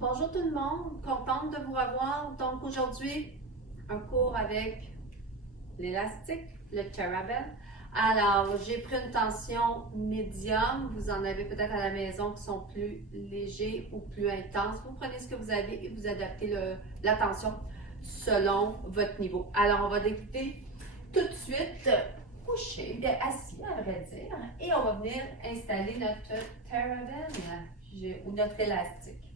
Bonjour tout le monde, contente de vous revoir. Donc aujourd'hui, un cours avec l'élastique, le TheraBand. Alors, j'ai pris une tension médium. Vous en avez peut-être à la maison qui sont plus légers ou plus intenses. Vous prenez ce que vous avez et vous adaptez la tension selon votre niveau. Alors, on va débuter tout de suite couché, bien assis à vrai dire, et on va venir installer notre TheraBand ou notre élastique.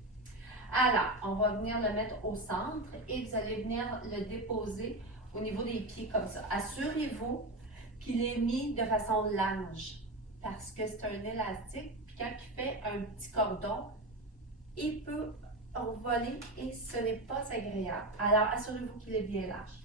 Alors, on va venir le mettre au centre et vous allez venir le déposer au niveau des pieds comme ça. Assurez-vous qu'il est mis de façon large parce que c'est un élastique. Puis quand il fait un petit cordon, il peut voler et ce n'est pas agréable. Alors, assurez-vous qu'il est bien large.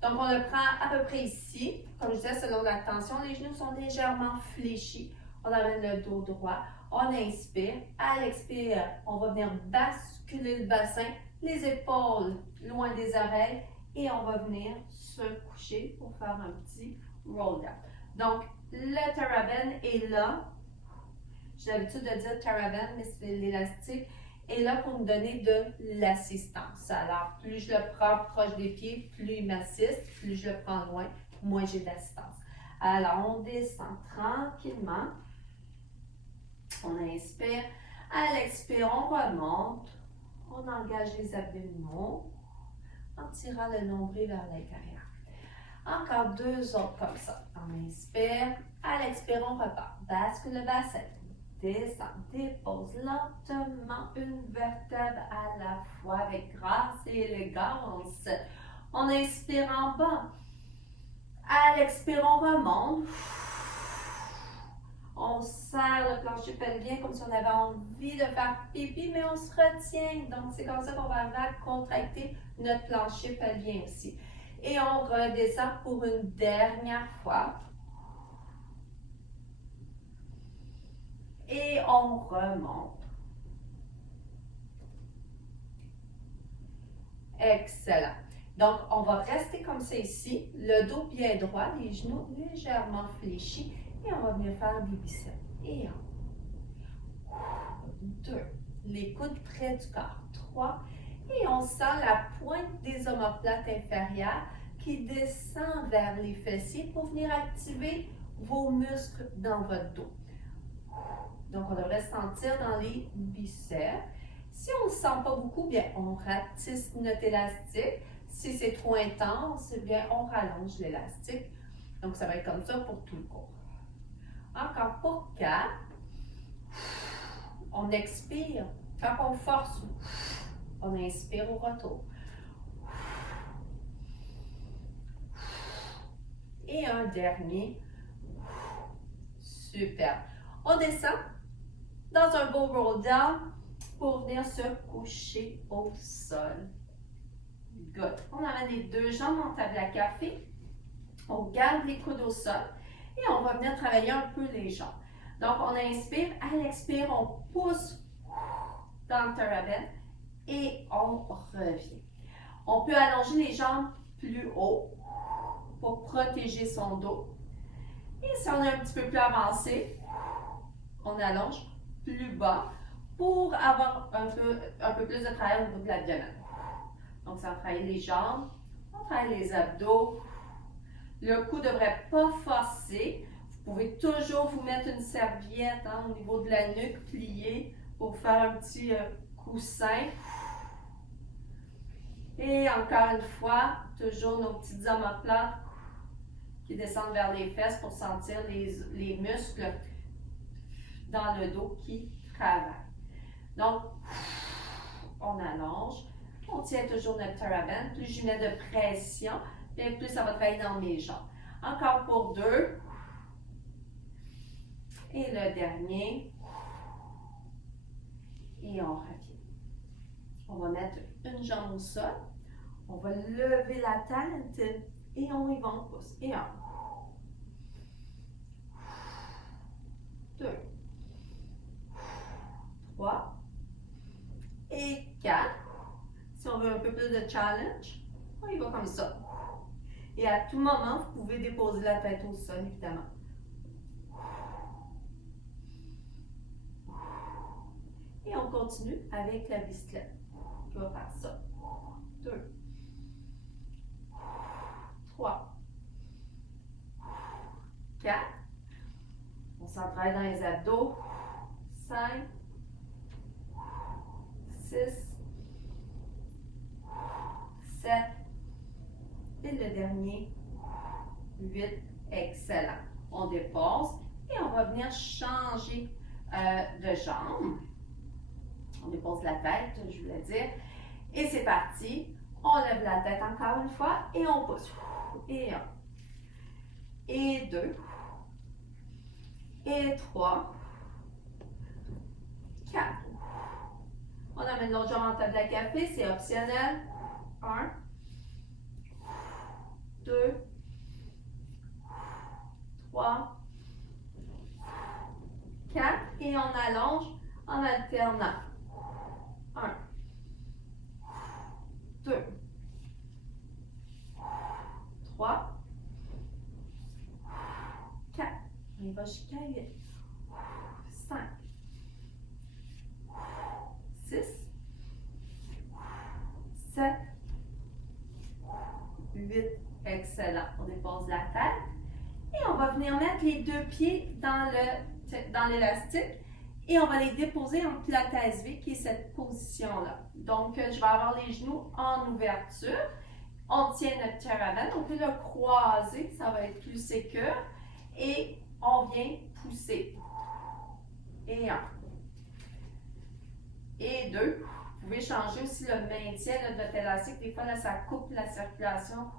Donc, on le prend à peu près ici. Comme je disais, selon la tension, les genoux sont légèrement fléchis. On amène le dos droit. On inspire. À l'expire, on va venir basculer le bassin, les épaules loin des oreilles et on va venir se coucher pour faire un petit roll down. Donc, le TheraBand est là. J'ai l'habitude de dire TheraBand, mais c'est l'élastique. Est là pour me donner de l'assistance. Alors, plus je le prends proche des pieds, plus il m'assiste. Plus je le prends loin, moins j'ai d'assistance. Alors, on descend tranquillement. On inspire. À l'expire, on remonte. On engage les abdominaux en tirant le nombril vers l'intérieur. Encore deux autres comme ça. On inspire. À l'expire, on repart. Bascule le bassin. Descend, dépose lentement une vertèbre à la fois avec grâce et élégance. On inspire en bas. À l'expire, on remonte. On serre le plancher pelvien comme si on avait envie de faire pipi, mais on se retient. Donc, c'est comme ça qu'on va arriver à contracter notre plancher pelvien aussi. Et on redescend pour une dernière fois. Et on remonte. Excellent. Donc, on va rester comme ça ici, le dos bien droit, les genoux légèrement fléchis et on va venir faire des biceps. Et un, deux, les coudes près du corps, trois, et on sent la pointe des omoplates inférieures qui descend vers les fessiers pour venir activer vos muscles dans votre dos. Donc, on devrait sentir dans les biceps. Si on ne le sent pas beaucoup, bien, on ratisse notre élastique. Si c'est trop intense, bien, on rallonge l'élastique. Donc, ça va être comme ça pour tout le cours. Encore pour 4. On expire. Quand on force, on inspire au retour. Et un dernier. Super. On descend dans un beau roll down pour venir se coucher au sol. Good. On amène les deux jambes en table à café. On garde les coudes au sol et on va venir travailler un peu les jambes. Donc, on inspire. À l'expire, on pousse dans le TheraBand et on revient. On peut allonger les jambes plus haut pour protéger son dos. Et si on est un petit peu plus avancé, on allonge plus bas pour avoir un peu plus de travail au niveau de l'abdomen. Donc, ça travaille les jambes, on travaille les abdos. Le cou ne devrait pas forcer. Vous pouvez toujours vous mettre une serviette au niveau de la nuque pliée pour faire un petit coussin. Et encore une fois, toujours nos petites omoplates qui descendent vers les fesses pour sentir les muscles dans le dos qui travaillent. Donc, on allonge. On tient toujours notre TheraBand. Plus je mets de pression, bien plus ça va travailler dans mes jambes. Encore pour 2. Et le dernier. Et on revient. On va mettre une jambe au sol. On va lever la tête et on y va, on pousse. Et 1. 2. 3. Et 4. Si on veut un peu plus de challenge, on y va comme ça. Et à tout moment, vous pouvez déposer la tête au sol, évidemment. Et on continue avec la bicyclette. On va faire ça. 2, 3, 4. On s'entraîne dans les abdos. 5, 6, 7. Et le dernier, 8. Excellent. On dépose et on va venir changer de jambe. On dépose la tête, je voulais dire. Et c'est parti. On lève la tête encore une fois et on pousse. Et 1. Et 2. Et 3. 4. On amène l'autre jambe en table à café, c'est optionnel. 1. 2. 3. 4. Et on allonge en alternant. 1. 2. 3. 4. On y va jusqu'à 8. 5. 6. 7. 8. Excellent. On dépose la tête. Et on va venir mettre les deux pieds dans l'élastique. Et on va les déposer en pilates V, qui est cette position-là. Donc, je vais avoir les genoux en ouverture. On tient notre chair. On peut le croiser, ça va être plus sécure. Et on vient pousser. Et 1. Et 2. Vous pouvez changer aussi le maintien de votre élastique. Des fois, là, ça coupe la circulation.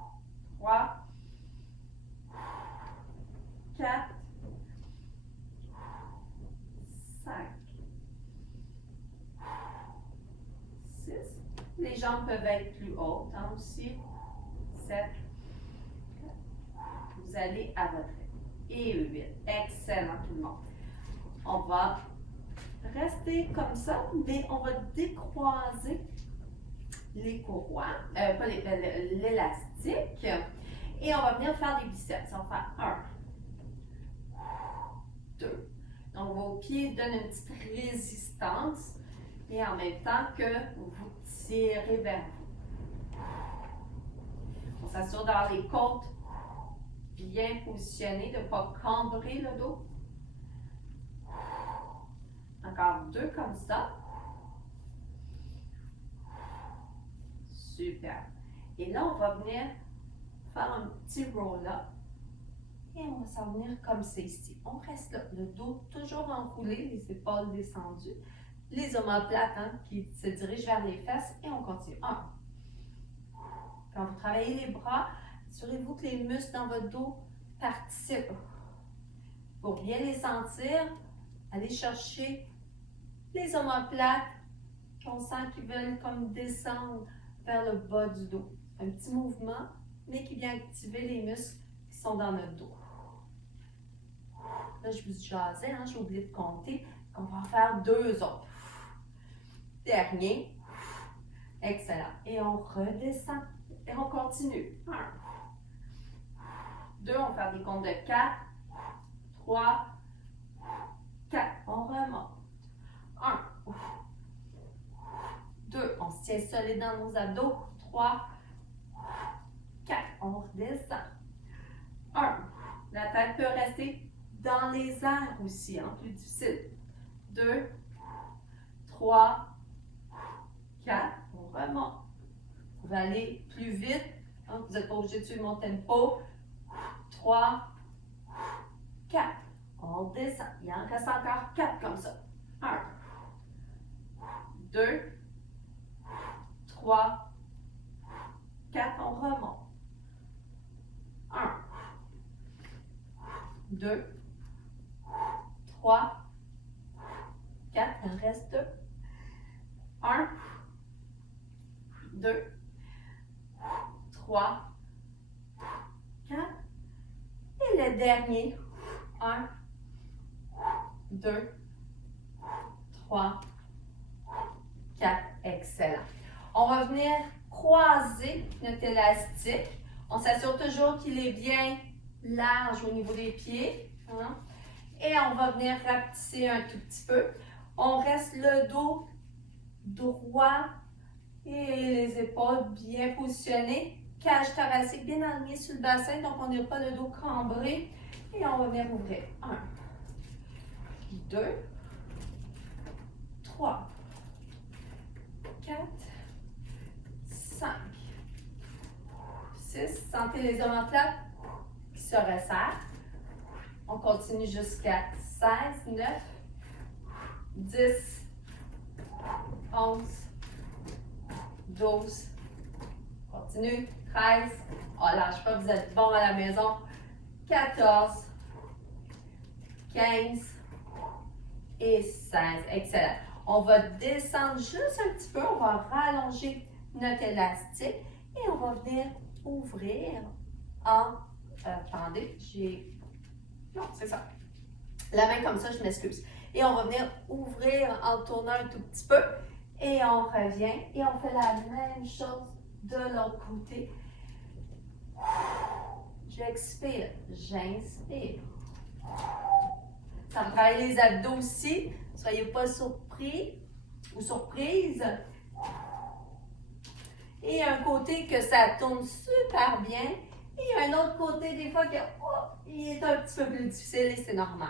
3. 4. 5. 6. Les jambes peuvent être plus hautes hein, aussi. 7. Vous allez à votre rythme. Et 8. Excellent tout le monde. On va rester comme ça, mais on va décroiser les courroies, pas l'élastique. Et on va venir faire des biceps. On va faire 1, 2. Donc, vos pieds donnent une petite résistance et en même temps que vous tirez vers vous. On s'assure d'avoir les côtes bien positionnées, de ne pas cambrer le dos. Encore 2 comme ça. Super. Et là, on va venir faire un petit roll-up. Et on va s'en venir comme c'est ici. On reste là, le dos toujours enroulé, les épaules descendues. Les omoplates hein, qui se dirigent vers les fesses et on continue. 1. Quand vous travaillez les bras, assurez-vous que les muscles dans votre dos participent. Pour bien les sentir, allez chercher les omoplates qu'on sent qui veulent comme descendre vers le bas du dos. Un petit mouvement, mais qui vient activer les muscles qui sont dans notre dos. Là, je vous jasais, hein, j'ai oublié de compter. On va en faire 2 autres. Dernier. Excellent. Et on redescend. Et on continue. 1. 2, on va faire des comptes de 4. 3. 4. On remonte. 1. 2. On se tient solide dans nos abdos. 3. 4. On redescend. 1. La tête peut rester dans les airs aussi, hein, plus difficile. 2. 3. 4. On remonte. Vous pouvez aller plus vite. Hein, vous n'êtes pas obligé de suivre mon tempo. 3. 4. On descend. Il en reste encore 4 comme ça. 1. 2. 3. 4. On remonte. 1. 2. 3. 4. Il en reste 2. 1. 2. 3. 4. Et le dernier. 1. 2. 3. 4. Excellent. On va venir croiser notre élastique. On s'assure toujours qu'il est bien large au niveau des pieds. Hein? Et on va venir rapetisser un tout petit peu. On reste le dos droit et les épaules bien positionnées. Cage thoracique bien alignée sur le bassin, donc on n'a pas le dos cambré. Et on va venir ouvrir. 1, 2, 3, 4, 5, 6. Sentez les omoplates qui se resserrent. On continue jusqu'à 16, 9, 10, 11, 12. Continue. 13. Oh, lâche pas, vous êtes bon à la maison. 14, 15 et 16. Excellent. On va descendre juste un petit peu. On va rallonger notre élastique et on va venir ouvrir en... attendez, non, c'est ça. La main comme ça, je m'excuse. Et on va venir ouvrir en tournant un tout petit peu. Et on revient et on fait la même chose de l'autre côté. J'expire, j'inspire. Ça me travaille les abdos aussi. Ne soyez pas surpris ou surprise. Et un côté que ça tourne super bien. Et un autre côté, des fois, il est un petit peu plus difficile et c'est normal.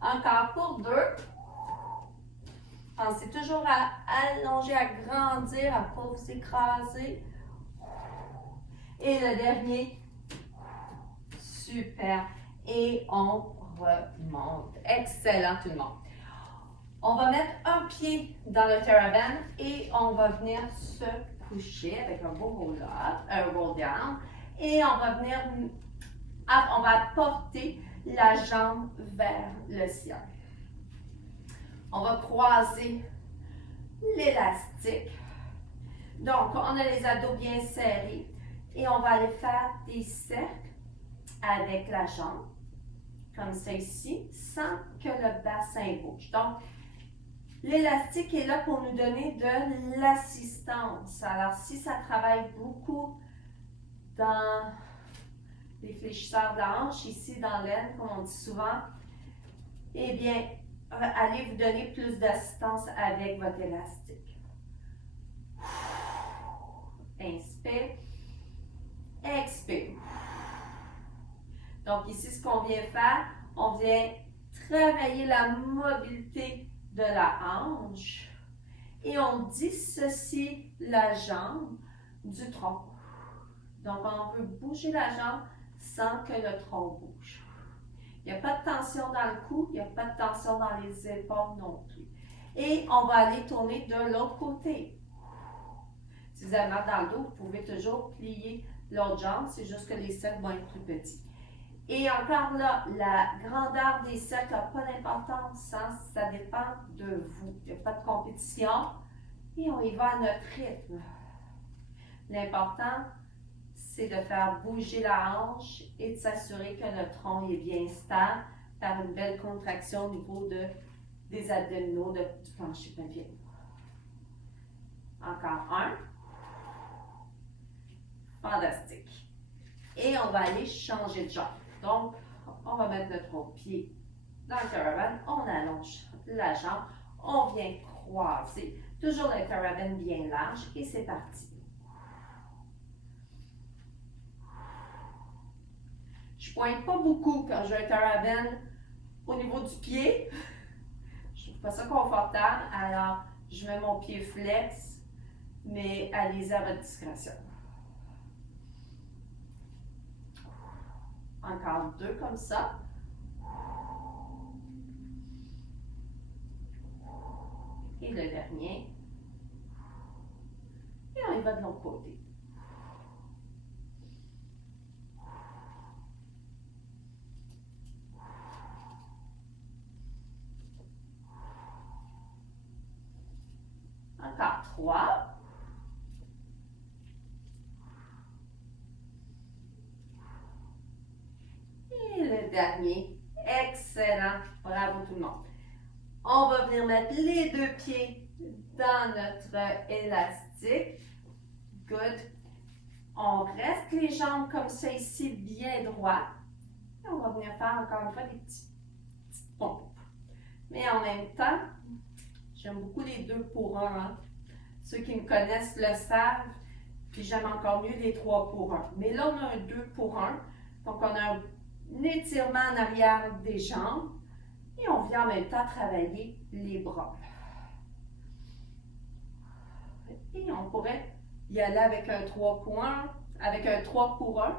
Encore pour 2. Pensez toujours à allonger, à grandir, à ne pas vous écraser. Et le dernier. Super. Et on remonte. Excellent tout le monde. On va mettre un pied dans le TerraBand et on va venir se coucher avec un beau roll-up, un roll-down. Et on va venir, on va porter la jambe vers le ciel. On va croiser l'élastique. Donc, on a les abdos bien serrés et on va aller faire des cercles avec la jambe, comme ça ici, sans que le bassin bouge. Donc, l'élastique est là pour nous donner de l'assistance. Alors, si ça travaille beaucoup dans les fléchisseurs de la hanche, ici dans l'aine, comme on dit souvent, eh bien, allez vous donner plus d'assistance avec votre élastique. Inspire, expire. Donc ici, ce qu'on vient faire, on vient travailler la mobilité de la hanche et on dissocie la jambe du tronc. Donc, on veut bouger la jambe sans que le tronc bouge. Il n'y a pas de tension dans le cou, il n'y a pas de tension dans les épaules non plus. Et on va aller tourner de l'autre côté. Si vous avez mal dans le dos, vous pouvez toujours plier l'autre jambe, c'est juste que les cercles vont être plus petits. Et encore là, la grandeur des cercles n'a pas d'importance, hein? Ça dépend de vous. Il n'y a pas de compétition et on y va à notre rythme. L'important, c'est de faire bouger la hanche et de s'assurer que le tronc est bien stable par une belle contraction au niveau des abdominaux du plancher pelvien. Encore un. Fantastique. Et on va aller changer de jambe. Donc, on va mettre notre pied dans le TerraBand, on allonge la jambe, on vient croiser. Toujours le TerraBand bien large et c'est parti. Je ne pointe pas beaucoup quand j'ai un TerraBand au niveau du pied. Je ne trouve pas ça confortable, alors je mets mon pied flex, mais allez-y à votre discrétion. Encore 2 comme ça. Et le dernier. Et on y va de l'autre côté. Encore 3. Et le dernier. Excellent. Bravo tout le monde. On va venir mettre les 2 pieds dans notre élastique. Good. On reste les jambes comme ça ici, bien droit. Et on va venir faire encore une fois des petites pompes. Mais en même temps, j'aime beaucoup les 2 pour 1. Hein. Ceux qui me connaissent le savent. Puis j'aime encore mieux les 3 pour 1. Mais là, on a un 2 pour 1. Donc, on a un étirement en arrière des jambes. Et on vient en même temps travailler les bras. Et on pourrait y aller avec un 3 pour 1, avec un 3 pour 1.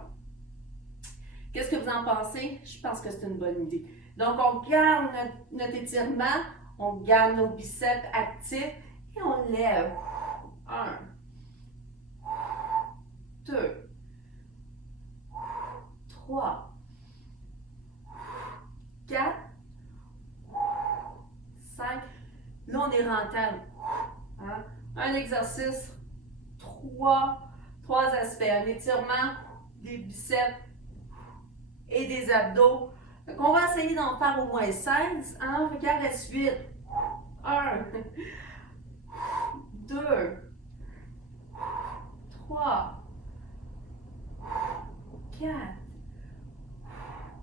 Qu'est-ce que vous en pensez? Je pense que c'est une bonne idée. Donc, on garde notre étirement, on garde nos biceps actifs et on lève. 1, 2, 3, 4, 5. Là, on est rentable. Hein? Un exercice, 3 aspects. Un étirement, des biceps et des abdos. Donc, on va essayer d'en faire au moins 16. Hein? Regarde la suite. 1, 2, 3, 4.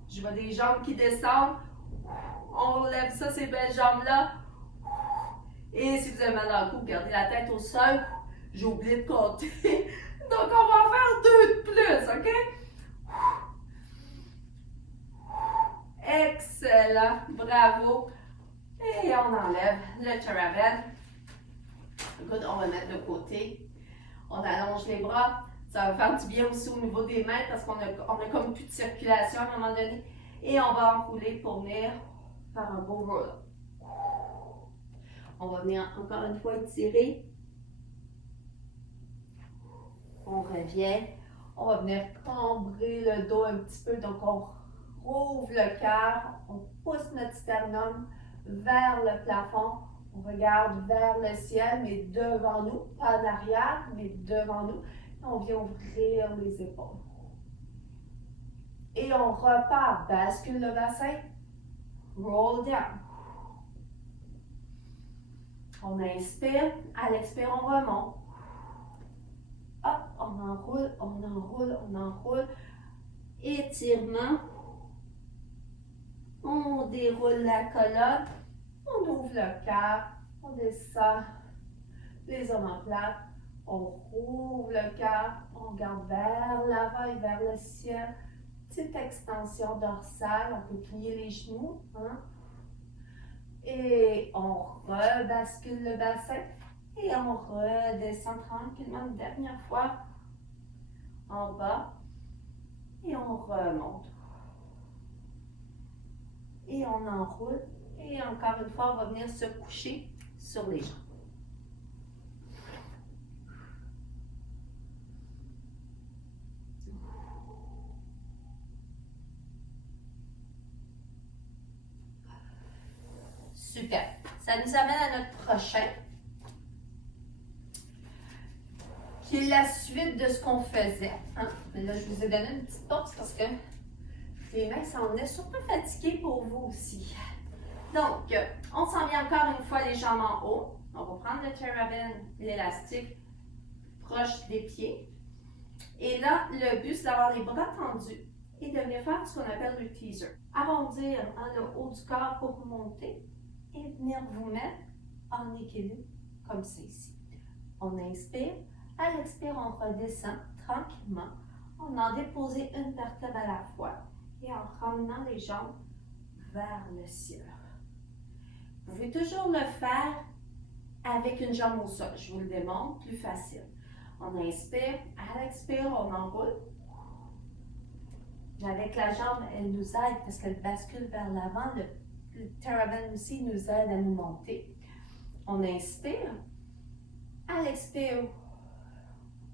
Je vois des jambes qui descendent. On relève ça, ces belles jambes-là. Et si vous avez mal dans le cou, gardez la tête au sol. J'ai oublié de compter. Donc, on va en faire 2 de plus, OK? Excellent. Bravo. Et on enlève le Charabanc. Good, on va mettre de côté. On allonge les bras. Ça va faire du bien aussi au niveau des mains parce qu'on a comme plus de circulation à un moment donné. Et on va enrouler pour venir faire un beau roll. On va venir encore une fois étirer. On revient. On va venir cambrer le dos un petit peu. Donc, on rouvre le cœur. On pousse notre sternum vers le plafond. On regarde vers le ciel, mais devant nous. Pas en arrière, mais devant nous. On vient ouvrir les épaules. Et on repart. Bascule le bassin. Roll down. On inspire. À l'expire, on remonte. Hop, on enroule, on enroule, on enroule. Étirement. On déroule la colonne. On ouvre le cœur. On descend les omoplates. On rouvre le cœur. On regarde vers l'avant et vers le ciel. Petite extension dorsale. On peut plier les genoux. Hein? Et on rebascule le bassin. Et on redescend tranquillement une dernière fois en bas. Et on remonte. Et on enroule. Et encore une fois, on va venir se coucher sur les jambes. Super. Ça nous amène à notre prochain, qui est la suite de ce qu'on faisait. Hein? Là, je vous ai donné une petite pause parce que les mains s'en venaient surtout fatiguées pour vous aussi. Donc, on s'en vient encore une fois les jambes en haut. On va prendre le Charabanc, l'élastique, proche des pieds. Et là, le but, c'est d'avoir les bras tendus et de venir faire ce qu'on appelle le teaser. Arrondir le haut du corps pour monter et venir vous mettre en équilibre comme c'est ici. On inspire. À l'expire, on redescend tranquillement. On en dépose une vertèbre à la fois et en ramenant les jambes vers le ciel. Vous pouvez toujours le faire avec une jambe au sol. Je vous le démontre, plus facile. On inspire, à l'expire, on enroule. Avec la jambe, elle nous aide parce qu'elle bascule vers l'avant. Le Charabanc aussi nous aide à nous monter. On inspire. À l'expire,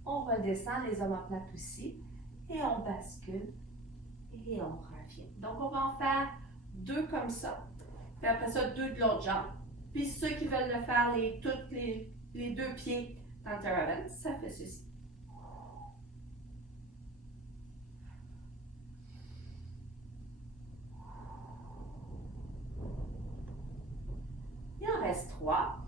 on redescend les omoplates aussi. Et on bascule. Et on revient. Donc, on va en faire 2 comme ça. Puis après ça, 2 de l'autre jambe. Puis ceux qui veulent le faire tous les 2 pieds dans le Charabanc, ça fait ceci. Il en reste 3.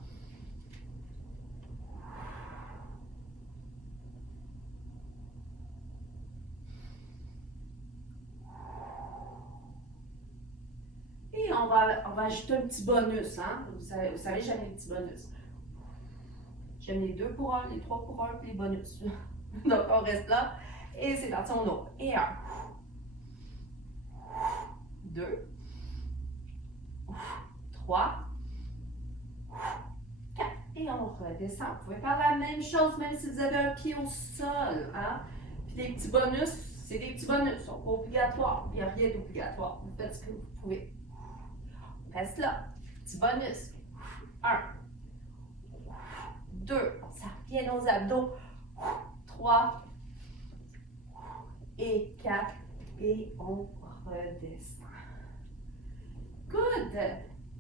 on va ajouter un petit bonus. Hein? Vous savez, j'aime les petits bonus. J'aime les 2 pour 1, les 3 pour 1, puis les bonus. Donc, on reste là. Et c'est parti, on ouvre. Et 1. 2. 3. 4. Et on redescend. Vous pouvez faire la même chose même si vous avez un pied au sol. Hein? Puis les petits bonus, c'est des petits bonus. Ils ne sont pas obligatoires. Il n'y a rien d'obligatoire. Vous faites ce que vous pouvez. On reste là. Petit bonus. 1. 2. On serre bien nos abdos. 3. Et 4. Et on redescend. Good.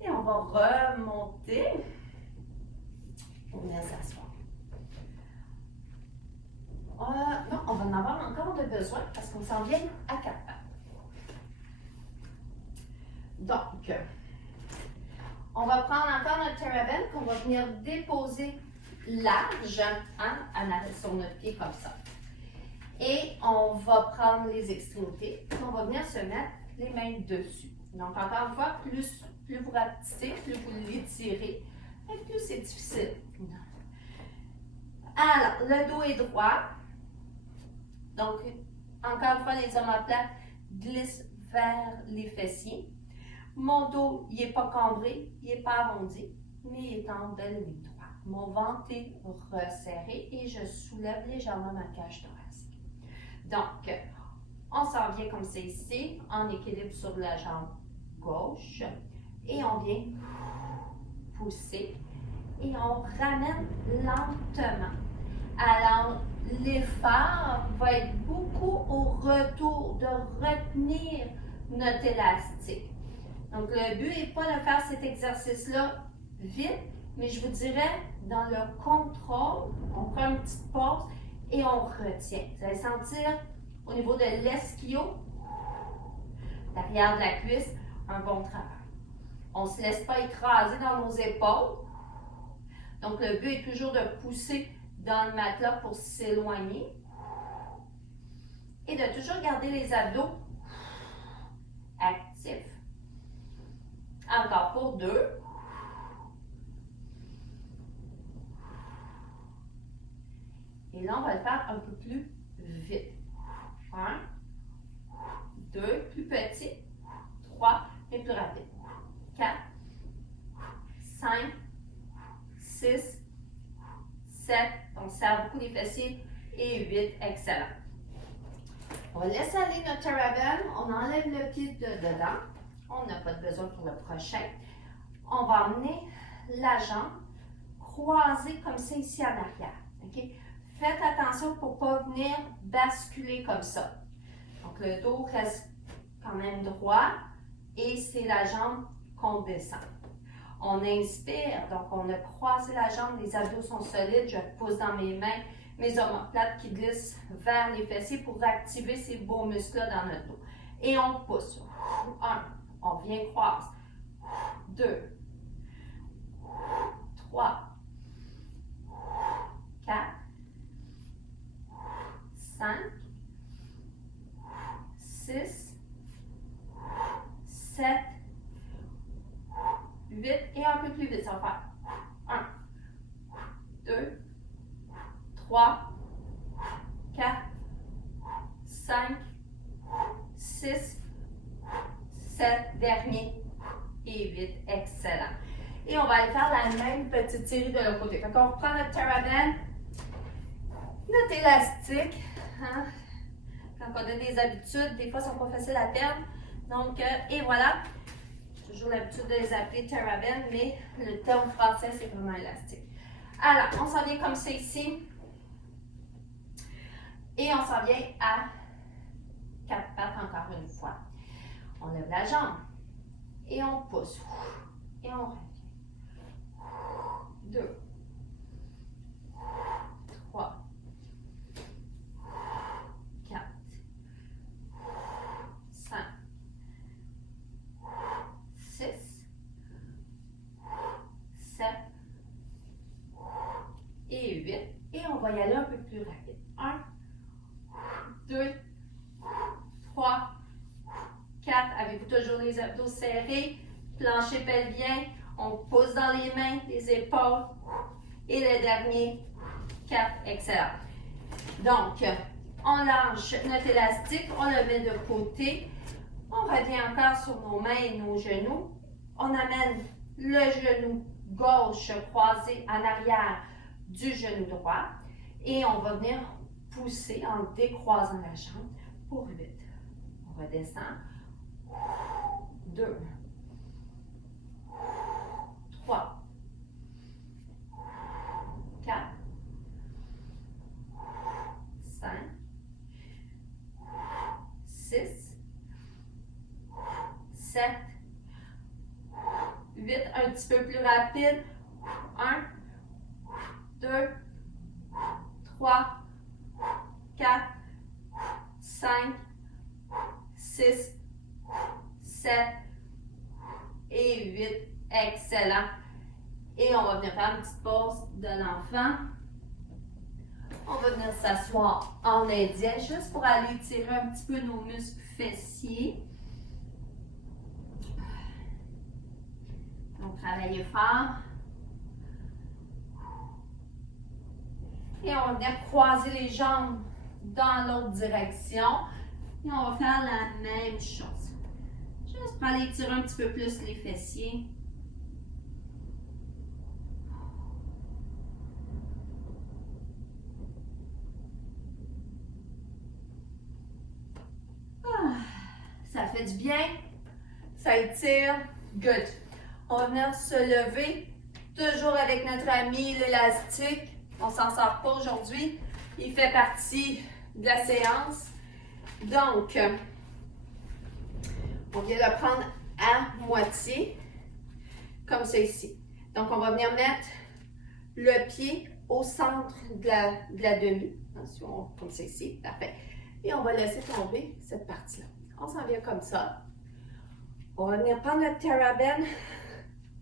Et on va remonter pour venir s'asseoir. Non, on va en avoir encore de besoin parce qu'on s'en vient à 4 pattes. Donc, on va prendre encore notre TerraBand qu'on va venir déposer large sur notre pied comme ça. Et on va prendre les extrémités et on va venir se mettre les mains dessus. Donc, encore une fois, plus vous rapetissez, plus vous l'étirez, et plus c'est difficile. Alors, le dos est droit. Donc, encore une fois, les omoplates glissent vers les fessiers. Mon dos, il n'est pas cambré, il n'est pas arrondi, mais il est en belle ligne droite. Mon ventre est resserré et je soulève légèrement ma cage thoracique. Donc, on s'en vient comme c'est ici, en équilibre sur la jambe gauche. Et on vient pousser et on ramène lentement. Alors, l'effort va être beaucoup au retour, de retenir notre élastique. Donc, le but n'est pas de faire cet exercice-là vite, mais je vous dirais, dans le contrôle, on prend une petite pause et on retient. Vous allez sentir au niveau de l'ischio, l'arrière de la cuisse, un bon travail. On ne se laisse pas écraser dans nos épaules. Donc, le but est toujours de pousser dans le matelas pour s'éloigner. Et de toujours garder les abdos actifs. Encore pour 2. Et là, on va le faire un peu plus vite. 1, 2, plus petit. 3, et plus rapide. 4, 5, 6, 7, on serre beaucoup les fessiers, et 8, excellent. On va laisser aller notre TerraBand, on enlève le pied de dedans, on n'a pas de besoin pour le prochain. On va emmener la jambe croisée comme ça ici en arrière. Okay? Faites attention pour ne pas venir basculer comme ça. Donc le dos reste quand même droit et c'est la jambe qu'on descend. On inspire, donc on a croisé la jambe, les abdos sont solides, je pousse dans mes mains, mes omoplates qui glissent vers les fessiers pour activer ces beaux muscles-là dans notre dos. Et on pousse. 1, on vient croiser. 2, 3, 4, 5, 6, 7, 8 et un peu plus vite, ça va faire 1, 2, 3, 4, 5, 6, 7, dernier et 8, excellent. Et on va aller faire la même petite série de l'autre côté. Fait qu'on reprend notre TerraBand, notre élastique. Hein? Quand on a des habitudes, des fois, ils ne sont pas faciles à perdre. Donc, et voilà. J'ai toujours l'habitude de les appeler TerraBand, mais le terme français, c'est vraiment élastique. Alors, on s'en vient comme ça ici. Et on s'en vient à 4 pattes encore une fois. On lève la jambe. Et on pousse. Et on revient. 2, 3, 4, 5, 6, 7 et 8. Et on va y aller un peu plus rapide. 1, 2, 3, 4. Avez-vous toujours les abdos serrés? plancher pelvien, on pousse dans les mains, les épaules. Et le dernier, 4, excellent. Donc, on lâche notre élastique, on le met de côté. On revient encore sur nos mains et nos genoux. On amène le genou gauche croisé en arrière du genou droit. Et on va venir pousser en décroisant la jambe pour 8. On redescend. 2. 3. 4. 5. 6. 7. 8. Un petit peu plus rapide. 1. 2. 3. 4. 5. 6. 7. Et 8. Excellent. Et on va venir faire une petite pause de l'enfant. On va venir s'asseoir en indien juste pour aller tirer un petit peu nos muscles fessiers. Donc, travaillez fort. Et on va venir croiser les jambes dans l'autre direction. Et on va faire la même chose. Juste pour aller tirer un petit peu plus les fessiers. Ça fait du bien, ça étire, good. On va venir se lever, toujours avec notre ami l'élastique. On s'en sort pas aujourd'hui, il fait partie de la séance. Donc, on vient le prendre à moitié, comme ça ici. Donc, on va venir mettre le pied au centre de la demi, comme ça ici, parfait. Et on va laisser tomber cette partie-là. On s'en vient comme ça. On va venir prendre notre TerraBand,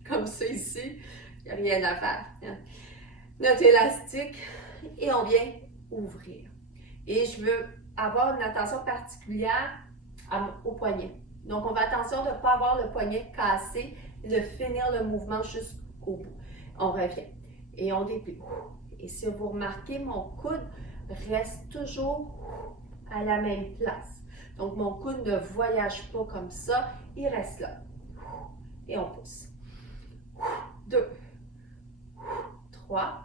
comme ça ici. Il n'y a rien à faire. Notre élastique. Et on vient ouvrir. Et je veux avoir une attention particulière au poignet. Donc, on va attention de ne pas avoir le poignet cassé et de finir le mouvement jusqu'au bout. On revient. Et on déplie. Et si vous remarquez, mon coude reste toujours à la même place. Donc, mon coude ne voyage pas comme ça, il reste là. Et on pousse. 2, 3,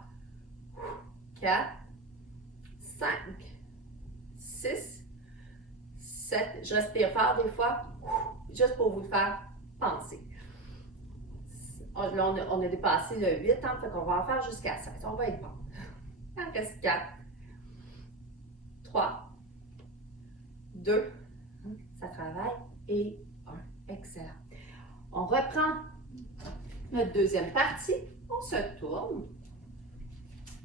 4, 5, 6, 7. Je respire fort des fois, juste pour vous le faire penser. Là, on a dépassé le 8, hein, fait qu'on va en faire jusqu'à 16. On va être bon. Il en reste 4, 3, 2, ça travaille, et 1. Excellent. On reprend notre deuxième partie, on se tourne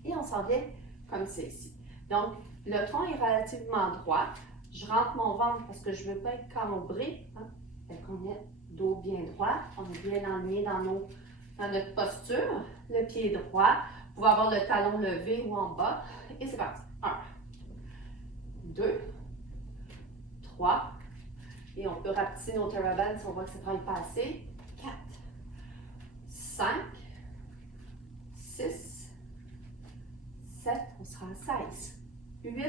et on s'en vient comme c'est ici. Donc, le tronc est relativement droit. Je rentre mon ventre parce que je ne veux pas être cambré. Hein? Fait qu'on met dos bien droit. On est bien aligné dans notre posture. Le pied droit. Vous pouvez avoir le talon levé ou en bas. Et c'est parti. 1, 2, 3. Et on peut rapetisser nos TerraBand si on voit que ça prend pas assez. 4, 5, 6, 7, on sera à 16. 8,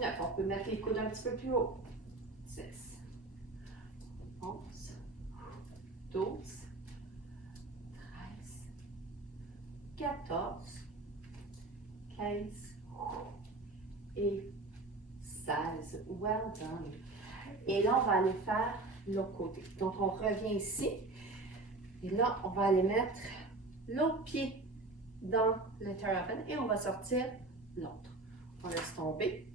9, on peut mettre les coudes un petit peu plus haut. 10, 11, 12, 13, 14, 15 et 16. Well done. Et là, on va aller faire l'autre côté. Donc, on revient ici. Et là, on va aller mettre l'autre pied dans le TerraBand et on va sortir l'autre. On laisse tomber.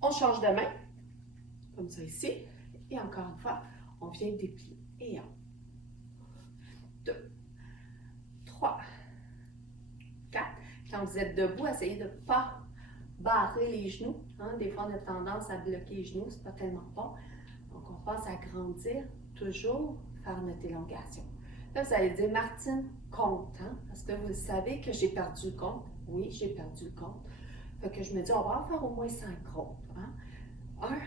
On change de main, comme ça ici. Et encore une fois, on vient déplier. Et 1, 2, 3, 4. Quand vous êtes debout, essayez de ne pas barrer les genoux. Hein? Des fois, on a tendance à bloquer les genoux, c'est pas tellement bon. Donc, on passe à grandir, toujours faire notre élongation. Là, vous allez dire, Martine, compte, hein? Parce que vous savez que j'ai perdu le compte. Oui, j'ai perdu le compte. Fait que je me dis, on va en faire au moins 5 groupes. Hein? 1,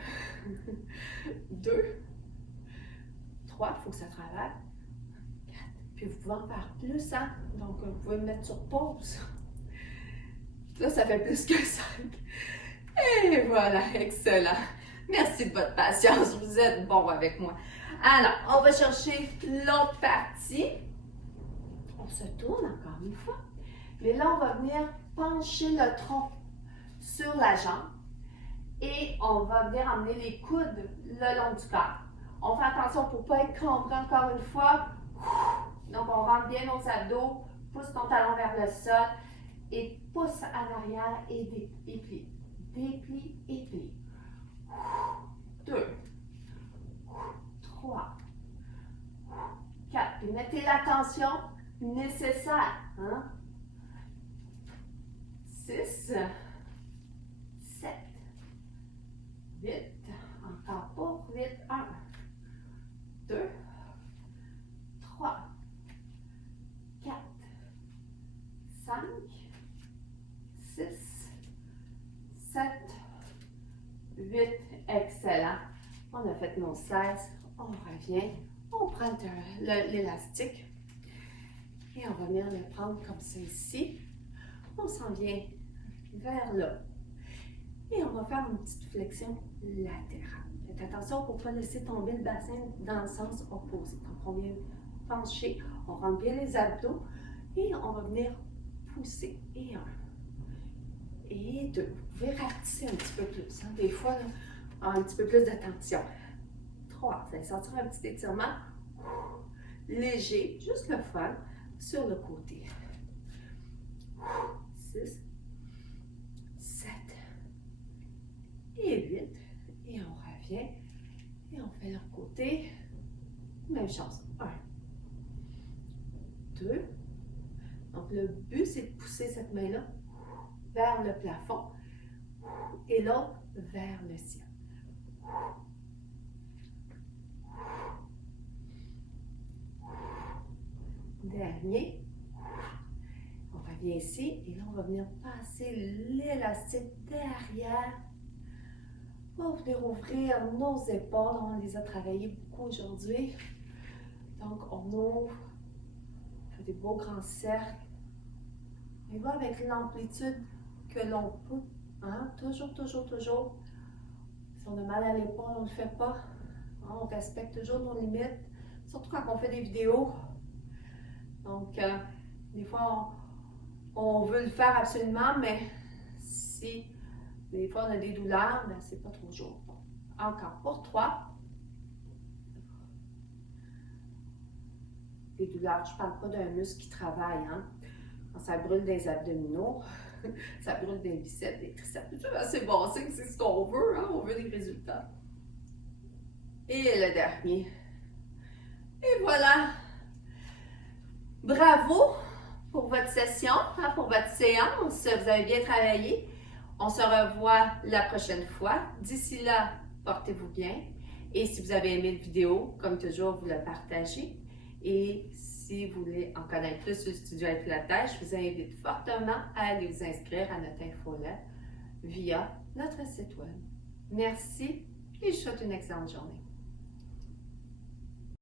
2, 3, il faut que ça travaille. 4. Puis vous pouvez en faire plus, hein? Donc, vous pouvez me mettre sur pause. Là, ça fait plus que 5. Et voilà, excellent. Merci de votre patience, vous êtes bon avec moi. Alors, on va chercher l'autre partie. On se tourne encore une fois. Mais là, on va venir pencher le tronc sur la jambe. Et on va venir emmener les coudes le long du corps. On fait attention pour ne pas être cambré encore une fois. Donc, on rentre bien nos abdos, pousse ton talon vers le sol et pousse à l'arrière et déplie. Déplie et plie. 2, 3, 4. Puis mettez l'attention nécessaire. 6, 7, 8. Encore pour 8. 1, 2, 3, 4, 5, 6, 7, 8. Excellent. On a fait nos 16. On revient. On prend l'élastique. Et on va venir le prendre comme ça ici. On s'en vient vers là. Et on va faire une petite flexion latérale. Faites attention pour ne pas laisser tomber le bassin dans le sens opposé. Donc, on vient pencher. On rentre bien les abdos. Et on va venir pousser. Et 1. Et 2. Vous pouvez rapetisser un petit peu plus. Des fois, là, un petit peu plus de tension. 3. Vous allez sentir un petit étirement léger, juste le fun, sur le côté. 6, 7 et 8. Et on revient. Et on fait l'autre côté. Même chose. 1, 2. Donc, le but, c'est de pousser cette main-là vers le plafond et l'autre vers le ciel. Dernier. On revient ici et là, on va venir passer l'élastique derrière pour venir ouvrir nos épaules. On les a travaillées beaucoup aujourd'hui. Donc, on ouvre, on fait des beaux grands cercles. On y va avec l'amplitude que l'on peut. Toujours, toujours, toujours. Si on a mal à l'épaule, on ne le fait pas. On respecte toujours nos limites, surtout quand on fait des vidéos. Donc, des fois, on veut le faire absolument, mais si des fois on a des douleurs, ben, c'est pas toujours bon. Encore pour 3. Des douleurs, je ne parle pas d'un muscle qui travaille. Quand ça brûle des abdominaux, ça brûle des biceps, des triceps. C'est bon signe, c'est ce qu'on veut. On veut des résultats. Et le dernier. Et voilà. Bravo pour votre session, pour votre séance. Vous avez bien travaillé. On se revoit la prochaine fois. D'ici là, portez-vous bien. Et si vous avez aimé la vidéo, comme toujours, vous la partagez. Et si vous voulez en connaître plus sur le Studio à Pilates, je vous invite fortement à aller vous inscrire à notre infolette via notre site web. Merci et je vous souhaite une excellente journée.